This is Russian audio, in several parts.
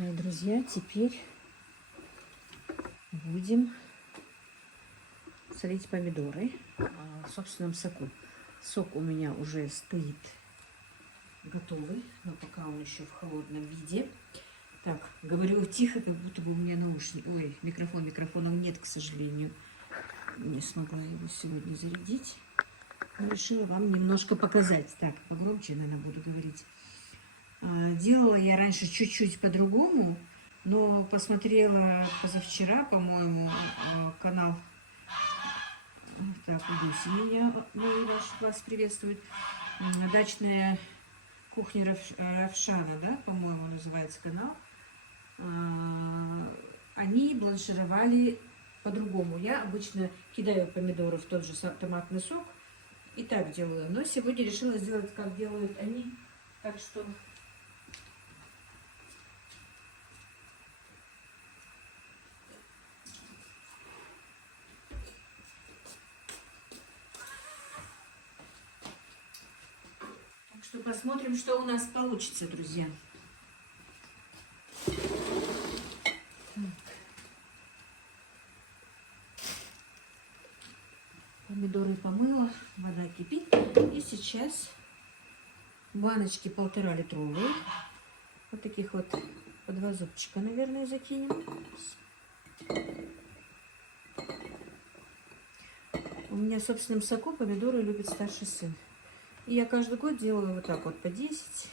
Мои друзья, теперь будем солить помидоры в собственном соку. Сок у меня уже стоит готовый, но пока он еще в холодном виде. Так, говорю тихо, как будто бы у меня наушник. Ой, микрофонов нет, к сожалению. Не смогла его сегодня зарядить. Но решила вам немножко показать. Так, погромче, наверное, буду говорить. Делала я раньше чуть-чуть по-другому, но посмотрела позавчера, по-моему, канал. Так, Люси меня вас приветствует. Дачная кухня Равшана, да, по-моему, называется канал. Они бланшировали по-другому. Я обычно кидаю помидоры в тот же томатный сок и так делаю. Но сегодня решила сделать, как делают они. Так что посмотрим, что у нас получится, друзья. Помидоры помыла, вода кипит. И сейчас баночки 1,5-литровые. Вот таких вот по 2 зубчика, наверное, закинем. У меня в собственном соку помидоры любит старший сын. И я каждый год делаю вот так вот по 10,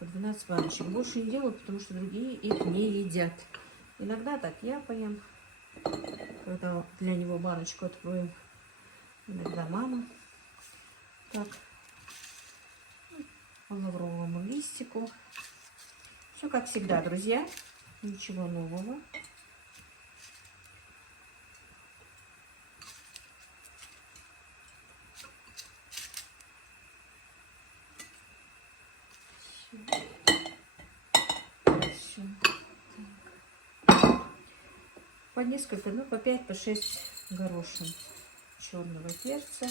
по 12 баночек. Больше не делаю, потому что другие их не едят. Иногда так я поем, когда для него баночку откроем. Иногда мама. Так, по лавровому листику. Все как всегда, друзья. Ничего нового. Все. По несколько, ну по 5, по 6 горошин черного перца.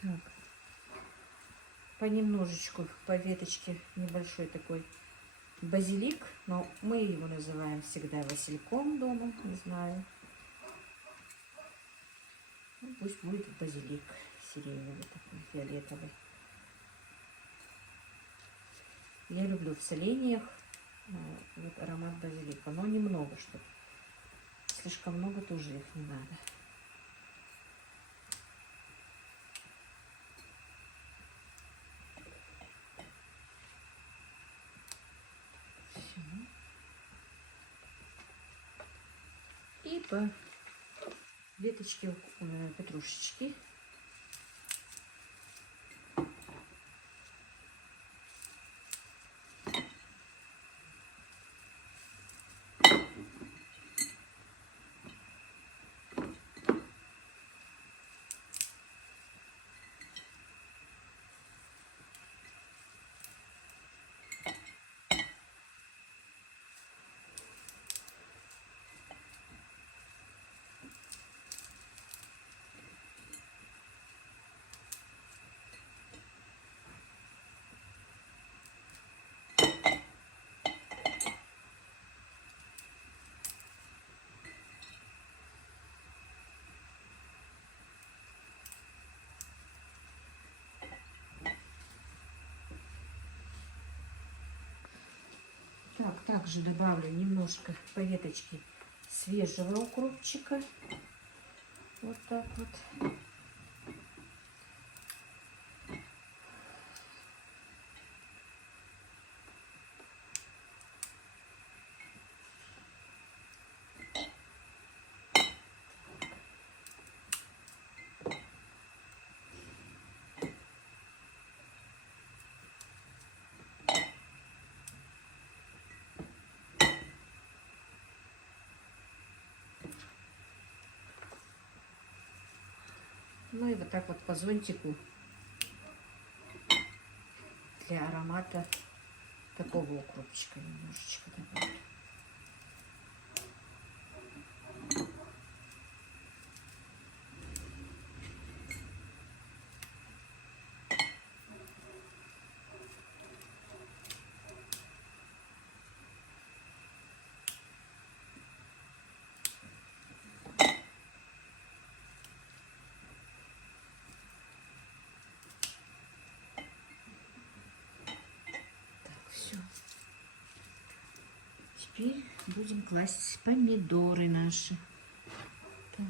Так. Понемножечку, по веточке небольшой такой базилик, но мы его называем всегда васильком дома, не знаю. Ну, пусть будет базилик сиреневый, такой фиолетовый. Я люблю в соленьях вот аромат базилика, но немного, чтобы слишком много тоже их не надо. И по веточке петрушечки. Так, также добавлю немножко по веточке свежего укропчика. Вот так вот. Ну и вот так вот по зонтику для аромата такого укропчика немножечко добавлю. теперь будем класть помидоры наши. Так.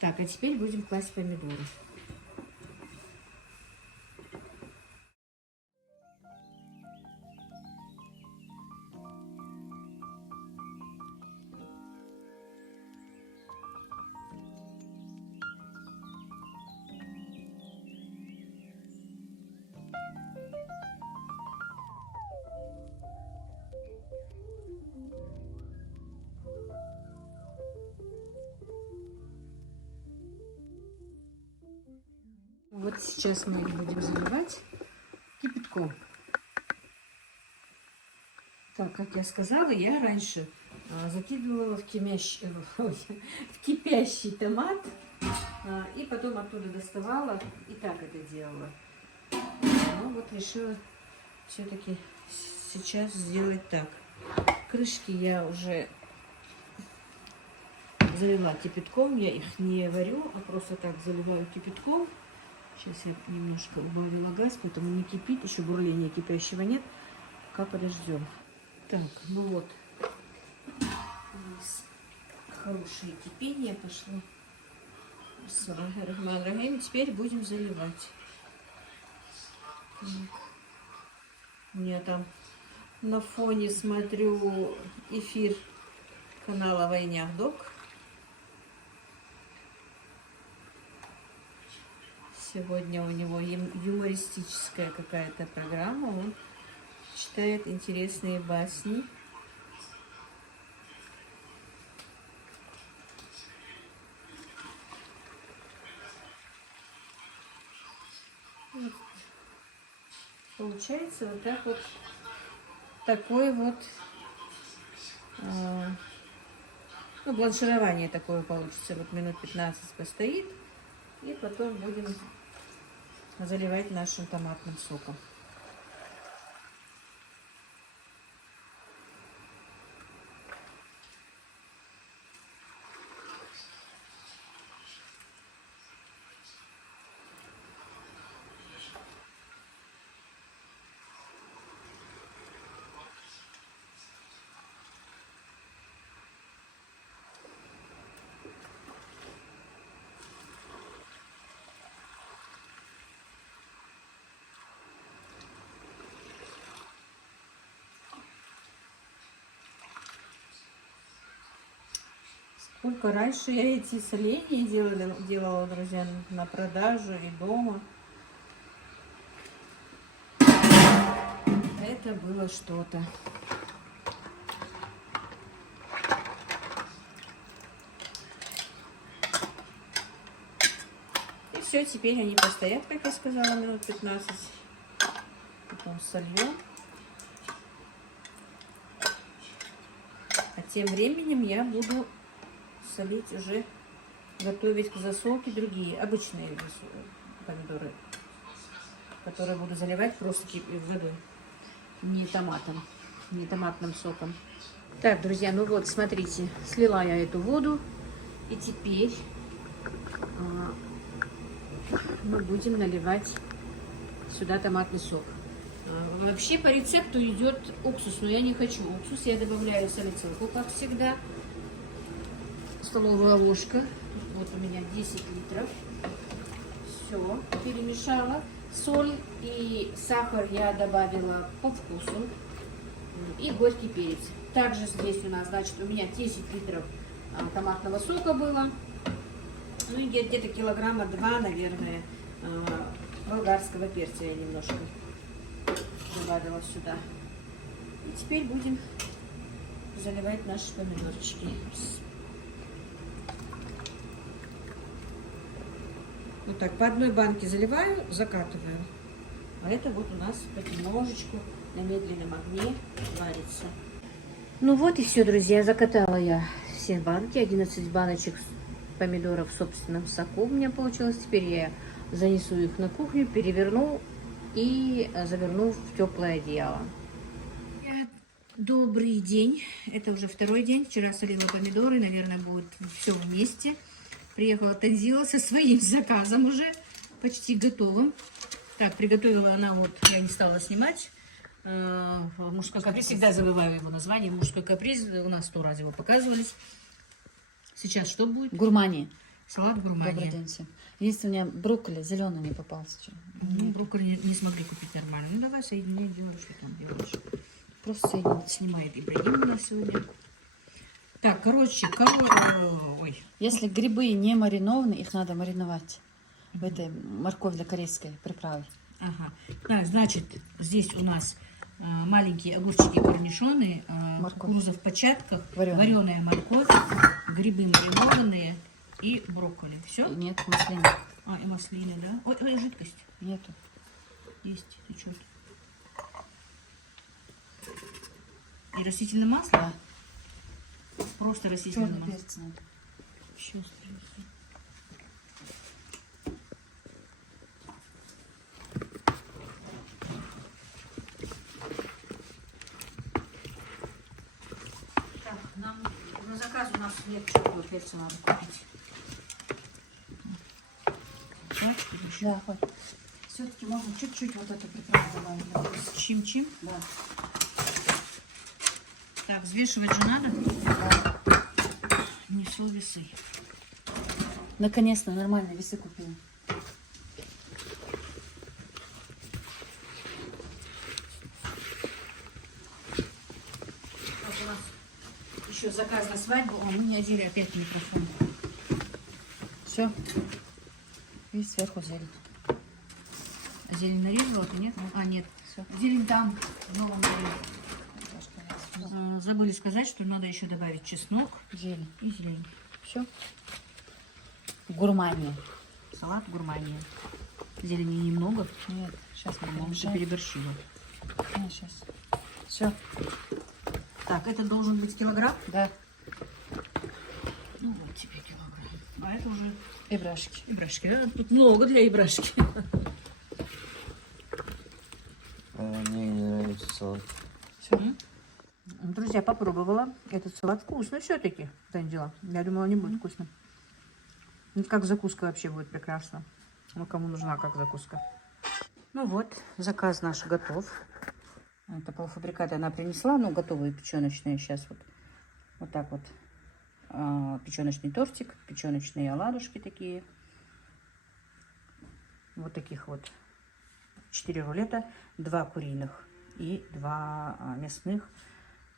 Так, а теперь будем класть помидоры. Вот сейчас мы их будем заливать кипятком. Так, как я сказала, я раньше закидывала в кипящий томат и потом оттуда доставала и так это делала. Но вот решила все-таки сейчас сделать так. Крышки я уже залила кипятком, я их не варю, а просто так заливаю кипятком. Сейчас я немножко убавила газ, поэтому не кипит, еще бурления кипящего нет. Пока подождем. Так, ну вот, у нас хорошее кипение пошло. Теперь будем заливать. Так. У меня там на фоне смотрю эфир канала Войняк Док. Сегодня у него юмористическая какая-то программа. Он читает интересные басни. Вот. Получается вот так вот. Такой вот ну, бланширование такое получится. Вот минут 15 постоит. И потом будем заливать нашим томатным соком. Сколько раньше я эти соленья делала, друзья, на продажу и дома. Это было что-то. И все, теперь они постоят, как я сказала, минут 15. Потом сольем. А тем временем я буду солить уже, готовить к засолке другие обычные помидоры, которые буду заливать просто водой, не томатом, не томатным соком. Так, друзья, ну вот, смотрите, слила я эту воду, и теперь мы будем наливать сюда томатный сок. Вообще по рецепту идет уксус, но я не хочу уксус, я добавляю салицилку, как всегда. Столовая ложка, вот у меня 10 литров, все, перемешала, соль и сахар я добавила по вкусу и горький перец. Также здесь у нас, значит, у меня 10 литров томатного сока было, ну и где-то килограмма 2, наверное, болгарского перца я немножко добавила сюда. И теперь будем заливать наши помидорчики. Вот так, по одной банке заливаю, закатываю. А это вот у нас понемножечку на медленном огне варится. Ну вот и все, друзья, закатала я все банки. 11 баночек помидоров в собственном соку у меня получилось. Теперь я занесу их на кухню, переверну и заверну в теплое одеяло. Добрый день. Это уже второй день. Вчера солила помидоры. Наверное, будет все вместе. Приехала Танзила со своим заказом уже. Почти готовым. Так, приготовила она вот, я не стала снимать. Мужской каприз. Всегда забываю его название. Мужской каприз. У нас 100 раз его показывались. Сейчас что будет? Гурмани. Салат гурмани. Добрый день всем. Единственное, у меня брокколи зеленый не попался. Ну, брокколи не смогли купить нормально. Ну, давай соединяй, делай, что там делаешь. Просто соединить. Снимает Ибрагим у нас сегодня. Так, короче, ой. Если грибы не маринованы, их надо мариновать в этой морковь для корейской приправы. Ага. Так, значит, здесь у нас маленькие огурчики корнишоны, кукуруза в початках, вареная морковь, грибы маринованные и брокколи. Все? Нет, маслины. И маслины, да? Ой, жидкость. Нету. Есть, течет. И растительное масло? Да. Просто растительное Черный масло. перец надо. Сейчас принесу. Так, нам на заказ у нас нет черного перца, надо купить. Да, хоть. Все-таки можно чуть-чуть вот эту приправу добавить. С чим-чим? Да. Так, взвешивать же надо? Да. Несу весы. Наконец-то нормальные весы купила. Вот у нас еще заказ на свадьбу, а мы не одели опять микрофон. Все. И сверху зелень. Зелень нарезала, ты нет? Нет. Все. Зелень там, в новом году. Забыли сказать, что надо еще добавить чеснок Зелень. и зелень. Все. Гурмани. Салат гурмани. Зелени немного. Нет, сейчас мы Ты мешаем. переборщила. Сейчас. Все. Так, это должен быть килограмм? Да. Ну вот тебе килограмм. А это уже Ибрашки. ибрашки. Да? Тут много для ибрашки. Мне не нравится салат. Все. Друзья, попробовала. Этот салат вкусный все-таки. Дела. Я думала, не будет вкусно. Ну, как закуска вообще будет прекрасно. Ну, кому нужна как закуска. Ну вот, заказ наш готов. Это полуфабрикаты она принесла, ну, готовые печеночные сейчас вот. Вот так вот. Печеночный тортик, печеночные оладушки такие. Вот таких вот. 4 рулета, 2 куриных и 2 мясных.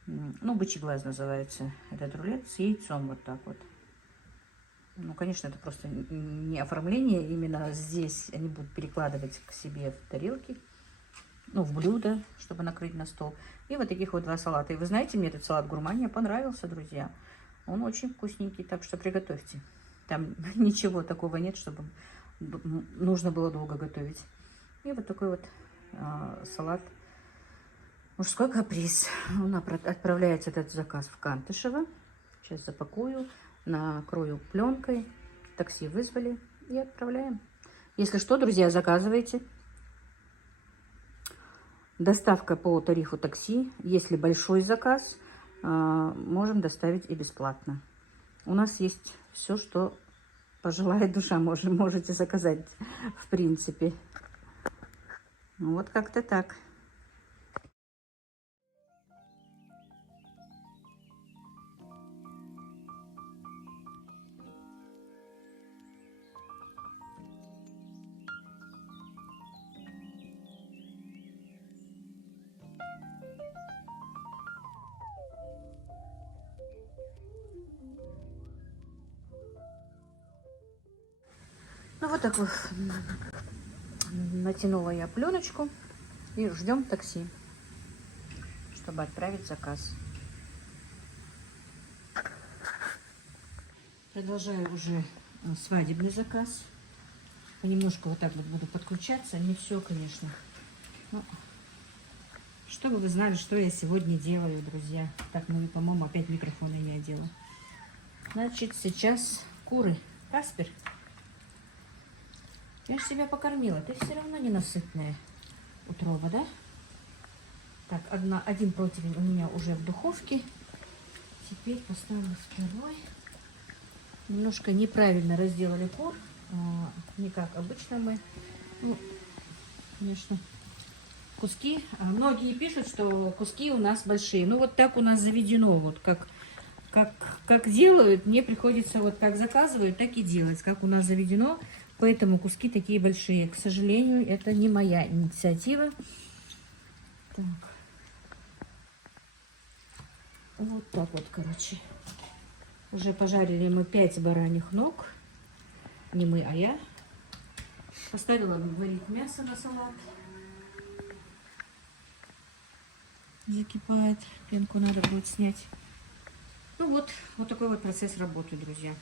Ну, бычий глаз называется этот рулет с яйцом вот так вот. Ну, конечно, это просто не оформление. Именно здесь они будут перекладывать к себе в тарелки. Ну, в блюдо, чтобы накрыть на стол. И вот таких вот 2 салата. И вы знаете, мне этот салат гурмани понравился, друзья. Он очень вкусненький, так что приготовьте. Там ничего такого нет, чтобы нужно было долго готовить. И вот такой вот салат «Мужской каприз». Он отправляется, этот заказ, в Кантышево. Сейчас запакую, накрою пленкой. Такси вызвали и отправляем. Если что, друзья, заказывайте. Доставка по тарифу такси. Если большой заказ, можем доставить и бесплатно. У нас есть все, что пожелает душа. Можете заказать, в принципе. Вот как-то так. Ну вот так вот натянула я пленочку и ждем такси, чтобы отправить заказ. Продолжаю уже свадебный заказ. Понемножку вот так вот буду подключаться. Не все, конечно. Но чтобы вы знали, что я сегодня делаю, друзья. Так, ну и, по-моему, опять микрофоны не одела. Значит, сейчас куры. Каспер, я же тебя покормила. Ты все равно ненасытная утрова, да? Так, один противень у меня уже в духовке. Теперь поставлю второй. Немножко неправильно разделали кур. Не как обычно мы. Ну, конечно, куски. Многие пишут, что куски у нас большие. Ну, вот так у нас заведено. Вот как делают, мне приходится вот как заказывают, так и делать. Как у нас заведено. Поэтому куски такие большие. К сожалению, это не моя инициатива. Так. Вот так вот, короче. Уже пожарили мы 5 бараньих ног. Не мы, а я. Поставила варить мясо на салат. Закипает. Пенку надо будет снять. Ну вот такой вот процесс работы, друзья.